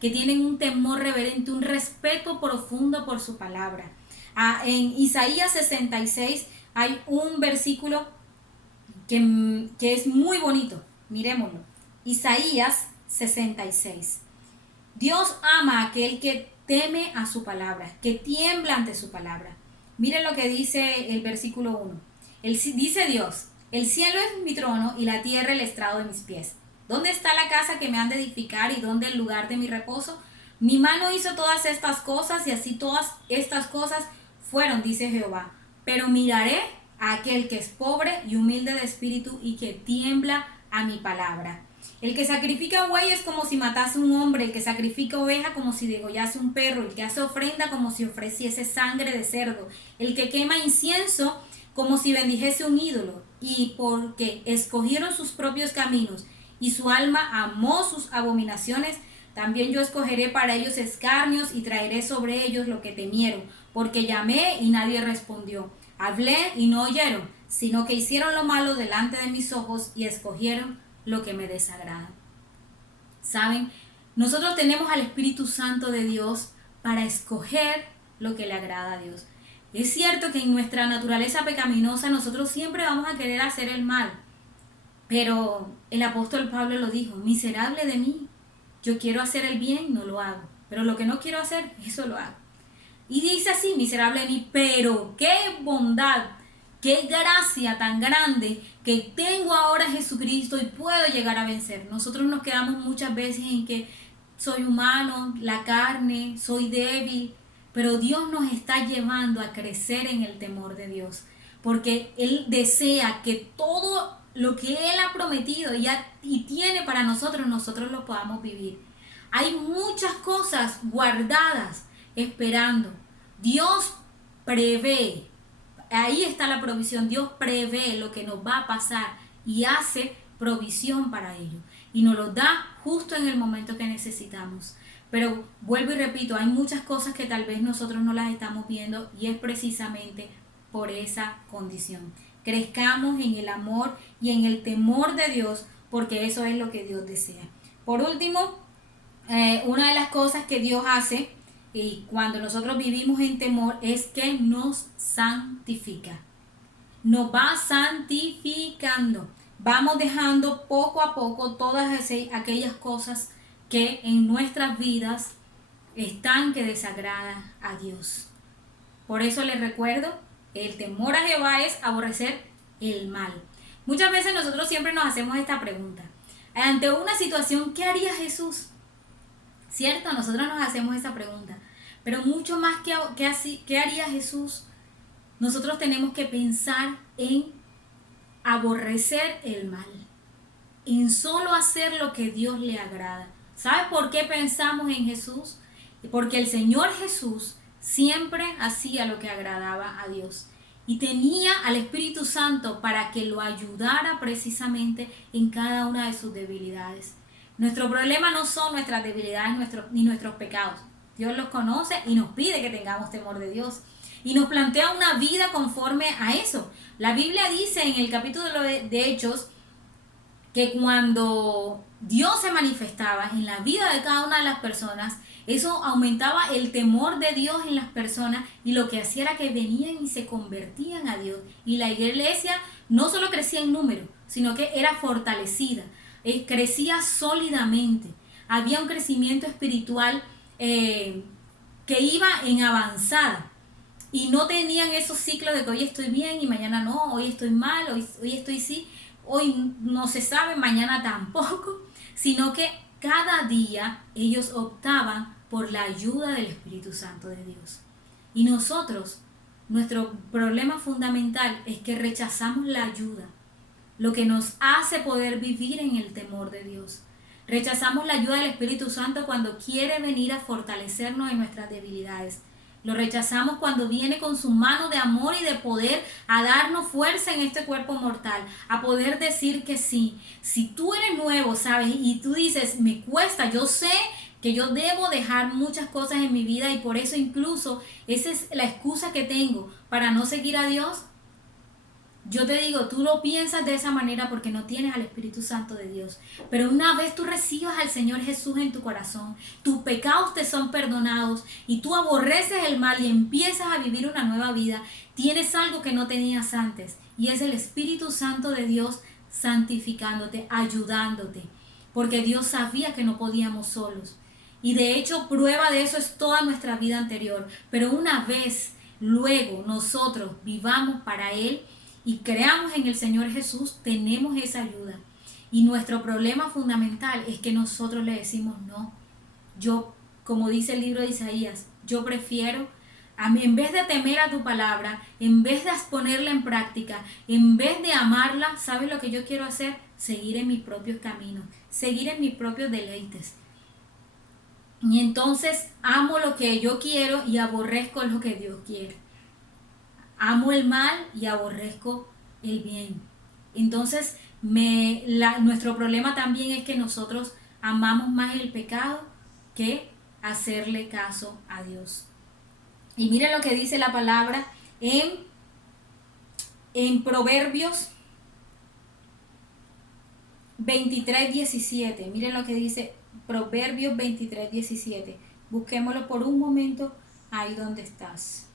que tienen un temor reverente, un respeto profundo por su palabra. En Isaías 66 hay un versículo que es muy bonito, miremoslo. Isaías 66. Dios ama a aquel que teme a su palabra, que tiembla ante su palabra. Miren lo que dice el versículo 1. Dice Dios: el cielo es mi trono y la tierra el estrado de mis pies. ¿Dónde está la casa que me han de edificar y dónde el lugar de mi reposo? Mi mano hizo todas estas cosas y así todas estas cosas fueron, dice Jehová. Pero miraré a aquel que es pobre y humilde de espíritu y que tiembla a mi palabra. El que sacrifica buey es como si matase un hombre, el que sacrifica oveja como si degollase un perro, el que hace ofrenda como si ofreciese sangre de cerdo, el que quema incienso como si bendijese un ídolo. Y porque escogieron sus propios caminos y su alma amó sus abominaciones, también yo escogeré para ellos escarnios y traeré sobre ellos lo que temieron, porque llamé y nadie respondió, hablé y no oyeron, sino que hicieron lo malo delante de mis ojos y escogieron lo que me desagrada. ¿Saben? Nosotros tenemos al Espíritu Santo de Dios para escoger lo que le agrada a Dios. Es cierto que en nuestra naturaleza pecaminosa nosotros siempre vamos a querer hacer el mal, pero el apóstol Pablo lo dijo: miserable de mí, yo quiero hacer el bien, no lo hago, pero lo que no quiero hacer, eso lo hago. Y dice así: miserable de mí, pero qué bondad, qué gracia tan grande que tengo ahora Jesucristo y puedo llegar a vencer. Nosotros nos quedamos muchas veces en que soy humano, la carne, soy débil, pero Dios nos está llevando a crecer en el temor de Dios, porque Él desea que todo lo que Él ha prometido y tiene para nosotros lo podamos vivir. Hay muchas cosas guardadas esperando. Dios prevé. Ahí está la provisión. Dios prevé lo que nos va a pasar y hace provisión para ello. Y nos lo da justo en el momento que necesitamos. Pero vuelvo y repito, hay muchas cosas que tal vez nosotros no las estamos viendo y es precisamente por esa condición. Crezcamos en el amor y en el temor de Dios, porque eso es lo que Dios desea. Por último, una de las cosas que Dios hace y cuando nosotros vivimos en temor es que nos santifica. Nos va santificando. Vamos dejando poco a poco todas aquellas cosas que en nuestras vidas están que desagradan a Dios. Por eso les recuerdo, el temor a Jehová es aborrecer el mal. Muchas veces nosotros siempre nos hacemos esta pregunta. Ante una situación, ¿qué haría Jesús? ¿Cierto? Nosotros nos hacemos esa pregunta. Pero mucho más que haría Jesús, nosotros tenemos que pensar en aborrecer el mal, en solo hacer lo que Dios le agrada. ¿Sabe por qué pensamos en Jesús? Porque el Señor Jesús siempre hacía lo que agradaba a Dios y tenía al Espíritu Santo para que lo ayudara precisamente en cada una de sus debilidades. Nuestro problema no son nuestras debilidades ni nuestros pecados. Dios los conoce y nos pide que tengamos temor de Dios. Y nos plantea una vida conforme a eso. La Biblia dice en el capítulo de Hechos, que cuando Dios se manifestaba en la vida de cada una de las personas, eso aumentaba el temor de Dios en las personas y lo que hacía era que venían y se convertían a Dios. Y la iglesia no solo crecía en número, sino que era fortalecida, crecía sólidamente. Había un crecimiento espiritual que iba en avanzada. Y no tenían esos ciclos de que hoy estoy bien y mañana no, hoy estoy mal, hoy estoy sí, hoy no se sabe, mañana tampoco, sino que cada día ellos optaban por la ayuda del Espíritu Santo de Dios. Y nosotros, nuestro problema fundamental es que rechazamos la ayuda, lo que nos hace poder vivir en el temor de Dios. Rechazamos la ayuda del Espíritu Santo cuando quiere venir a fortalecernos en nuestras debilidades. Lo rechazamos cuando viene con su mano de amor y de poder a darnos fuerza en este cuerpo mortal, a poder decir que sí. Si tú eres nuevo, ¿sabes? Y tú dices, me cuesta, yo sé que yo debo dejar muchas cosas en mi vida y por eso incluso esa es la excusa que tengo para no seguir a Dios. Yo te digo, tú lo piensas de esa manera porque no tienes al Espíritu Santo de Dios. Pero una vez tú recibas al Señor Jesús en tu corazón, tus pecados te son perdonados y tú aborreces el mal y empiezas a vivir una nueva vida, tienes algo que no tenías antes. Y es el Espíritu Santo de Dios santificándote, ayudándote. Porque Dios sabía que no podíamos solos. Y de hecho, prueba de eso es toda nuestra vida anterior. Pero una vez, luego, nosotros vivamos para Él, y creamos en el Señor Jesús, tenemos esa ayuda. Y nuestro problema fundamental es que nosotros le decimos no. Yo, como dice el libro de Isaías, yo prefiero, en vez de temer a tu palabra, en vez de ponerla en práctica, en vez de amarla, ¿sabes lo que yo quiero hacer? Seguir en mis propios caminos, seguir en mis propios deleites. Y entonces amo lo que yo quiero y aborrezco lo que Dios quiere. Amo el mal y aborrezco el bien. Entonces, nuestro problema también es que nosotros amamos más el pecado que hacerle caso a Dios. Y miren lo que dice la palabra en Proverbios 23:17. Miren lo que dice Proverbios 23:17. Busquémoslo por un momento ahí donde estás.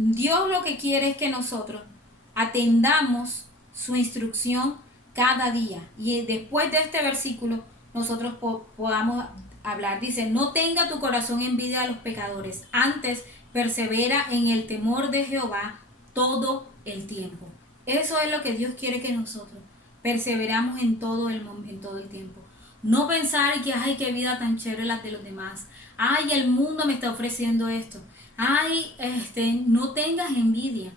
Dios lo que quiere es que nosotros atendamos su instrucción cada día. Y después de este versículo, nosotros podamos hablar. Dice, no tenga tu corazón envidia a los pecadores, antes persevera en el temor de Jehová todo el tiempo. Eso es lo que Dios quiere que nosotros perseveramos en todo el tiempo. No pensar que, ay, qué vida tan chévere la de los demás. Ay, el mundo me está ofreciendo esto. Ay, no tengas envidia.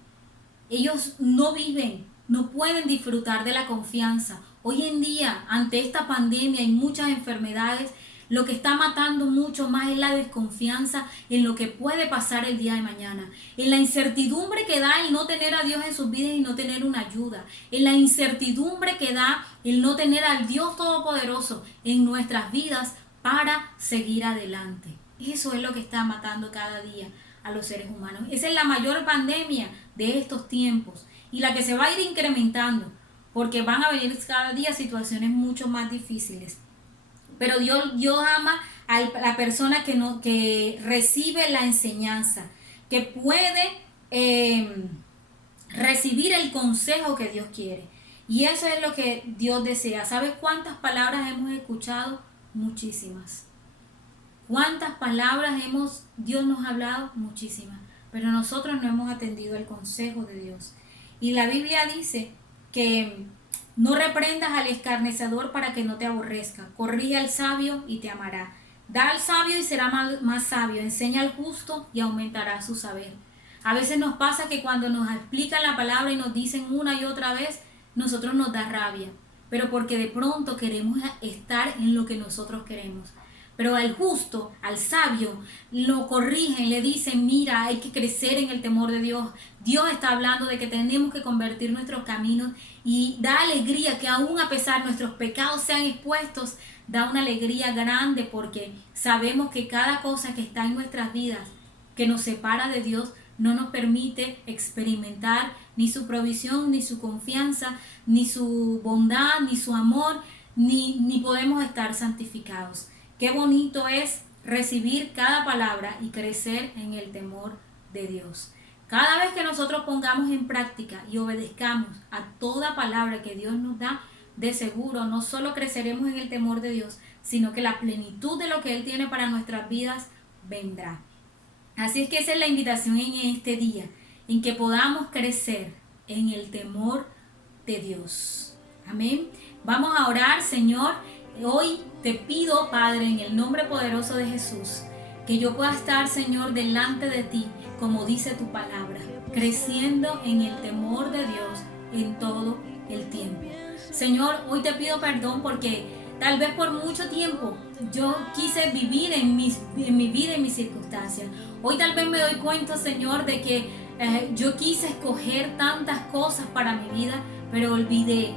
Ellos no viven, no pueden disfrutar de la confianza. Hoy en día, ante esta pandemia y muchas enfermedades, lo que está matando mucho más es la desconfianza en lo que puede pasar el día de mañana. En la incertidumbre que da el no tener a Dios en sus vidas y no tener una ayuda. En la incertidumbre que da el no tener al Dios Todopoderoso en nuestras vidas para seguir adelante. Eso es lo que está matando cada día a los seres humanos. Esa es la mayor pandemia de estos tiempos y la que se va a ir incrementando porque van a venir cada día situaciones mucho más difíciles. Pero Dios ama a la persona que recibe la enseñanza, que puede recibir el consejo que Dios quiere. Y eso es lo que Dios desea. ¿Sabes cuántas palabras hemos escuchado? Muchísimas. ¿Cuántas palabras Dios nos ha hablado? Muchísimas. Pero nosotros no hemos atendido el consejo de Dios. Y la Biblia dice que no reprendas al escarnecedor para que no te aborrezca. Corrige al sabio y te amará. Da al sabio y será más sabio. Enseña al justo y aumentará su saber. A veces nos pasa que cuando nos explican la palabra y nos dicen una y otra vez, nosotros nos da rabia. Pero porque de pronto queremos estar en lo que nosotros queremos. Pero al justo, al sabio, lo corrigen, le dicen, mira, hay que crecer en el temor de Dios. Dios está hablando de que tenemos que convertir nuestros caminos y da alegría que aún a pesar de nuestros pecados sean expuestos, da una alegría grande porque sabemos que cada cosa que está en nuestras vidas, que nos separa de Dios, no nos permite experimentar ni su provisión, ni su confianza, ni su bondad, ni su amor, ni podemos estar santificados. Qué bonito es recibir cada palabra y crecer en el temor de Dios. Cada vez que nosotros pongamos en práctica y obedezcamos a toda palabra que Dios nos da, de seguro no solo creceremos en el temor de Dios, sino que la plenitud de lo que Él tiene para nuestras vidas vendrá. Así es que esa es la invitación en este día, en que podamos crecer en el temor de Dios. Amén. Vamos a orar, Señor. Hoy te pido, Padre, en el nombre poderoso de Jesús, que yo pueda estar, Señor, delante de ti, como dice tu palabra, creciendo en el temor de Dios en todo el tiempo. Señor, hoy te pido perdón porque tal vez por mucho tiempo yo quise vivir en mi vida, en mis circunstancias. Hoy tal vez me doy cuenta, Señor, de que yo quise escoger tantas cosas para mi vida, pero olvidé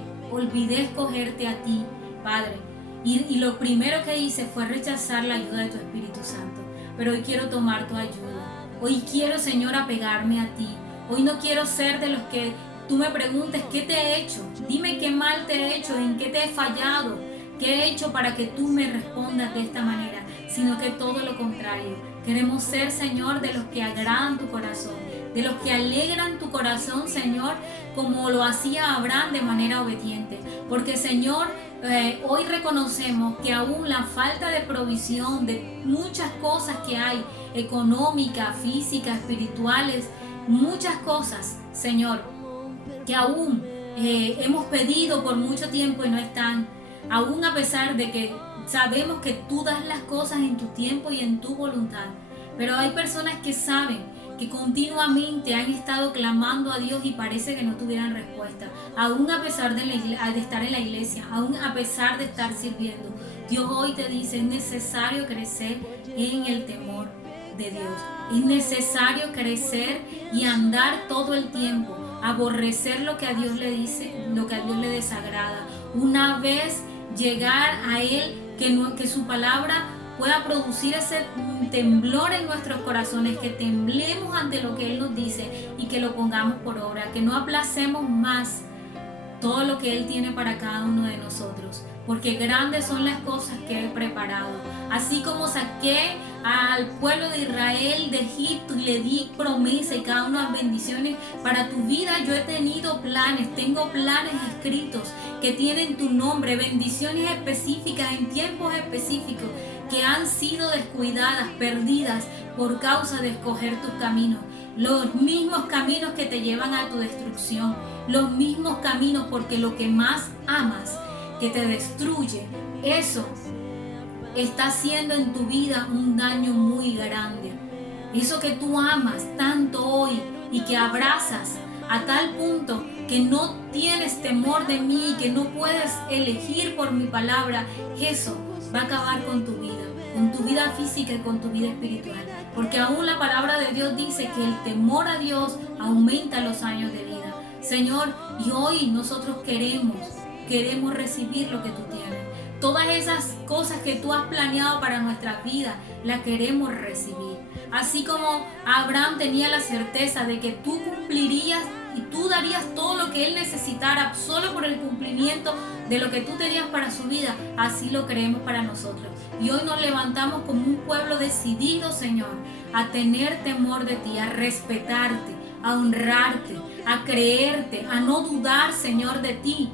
escogerte a ti, Padre. Y lo primero que hice fue rechazar la ayuda de tu Espíritu Santo. Pero hoy quiero tomar tu ayuda. Hoy quiero, Señor, apegarme a ti. Hoy no quiero ser de los que tú me preguntes qué te he hecho. Dime qué mal te he hecho, en qué te he fallado, qué he hecho para que tú me respondas de esta manera. Sino que todo lo contrario. Queremos ser, Señor, de los que agradan tu corazón, de los que alegran tu corazón, Señor, como lo hacía Abraham de manera obediente. Porque, Señor, hoy reconocemos que aún la falta de provisión de muchas cosas que hay, económicas, físicas, espirituales, muchas cosas, Señor, que aún hemos pedido por mucho tiempo y no están, aún a pesar de que sabemos que tú das las cosas en tu tiempo y en tu voluntad. Pero hay personas que saben que continuamente han estado clamando a Dios y parece que no tuvieran respuesta, aún a pesar de estar en la iglesia, aún a pesar de estar sirviendo. Dios hoy te dice, es necesario crecer en el temor de Dios, es necesario crecer y andar todo el tiempo, aborrecer lo que a Dios le dice, lo que a Dios le desagrada, una vez llegar a Él, que su palabra pueda producir ese temblor en nuestros corazones, que temblemos ante lo que Él nos dice y que lo pongamos por obra, que no aplacemos más todo lo que Él tiene para cada uno de nosotros, porque grandes son las cosas que he preparado. Así como saqué al pueblo de Israel de Egipto y le di promesa y cada una bendiciones, para tu vida yo he tenido planes, tengo planes escritos que tienen tu nombre, bendiciones específicas en tiempos específicos que han sido descuidadas, perdidas por causa de escoger tus caminos. Los mismos caminos que te llevan a tu destrucción, los mismos caminos, porque lo que más amas, que te destruye, eso está haciendo en tu vida un daño muy grande. Eso que tú amas tanto hoy y que abrazas a tal punto que no tienes temor de mí, que no puedes elegir por mi palabra, eso va a acabar con tu vida física y con tu vida espiritual. Porque aún la palabra de Dios dice que el temor a Dios aumenta los años de vida. Señor, y hoy nosotros queremos recibir lo que tú tienes. Todas esas cosas que tú has planeado para nuestra vida, las queremos recibir. Así como Abraham tenía la certeza de que tú cumplirías y tú darías todo lo que él necesitara solo por el cumplimiento de lo que tú tenías para su vida, así lo creemos para nosotros. Y hoy nos levantamos como un pueblo decidido, Señor, a tener temor de ti, a respetarte, a honrarte, a creerte, a no dudar, Señor, de ti.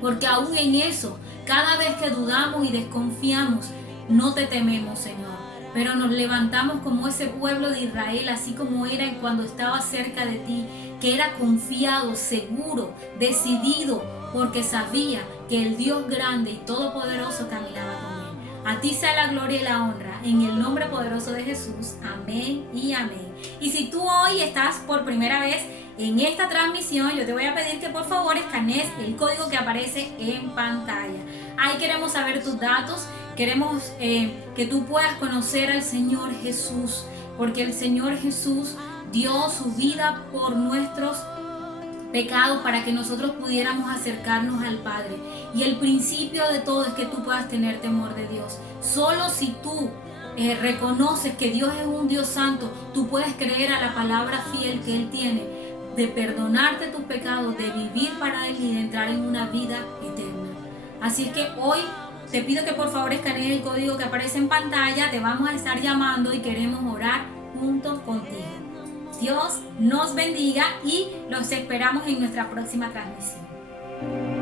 Porque aún en eso, cada vez que dudamos y desconfiamos, no te tememos, Señor. Pero nos levantamos como ese pueblo de Israel, así como era cuando estaba cerca de ti, que era confiado, seguro, decidido, porque sabía que el Dios grande y todopoderoso caminaba con él. A ti sea la gloria y la honra, en el nombre poderoso de Jesús. Amén y amén. Y si tú hoy estás por primera vez en esta transmisión, yo te voy a pedir que por favor escanees el código que aparece en pantalla. Ahí queremos saber tus datos, queremos que tú puedas conocer al Señor Jesús, porque el Señor Jesús dio su vida por nuestros pecados para que nosotros pudiéramos acercarnos al Padre. Y el principio de todo es que tú puedas tener temor de Dios. Solo si tú reconoces que Dios es un Dios santo, tú puedes creer a la palabra fiel que Él tiene de perdonarte tus pecados, de vivir para Él y de entrar en una vida eterna. Así es que hoy te pido que por favor escanees el código que aparece en pantalla, te vamos a estar llamando y queremos orar juntos contigo. Dios nos bendiga y los esperamos en nuestra próxima transmisión.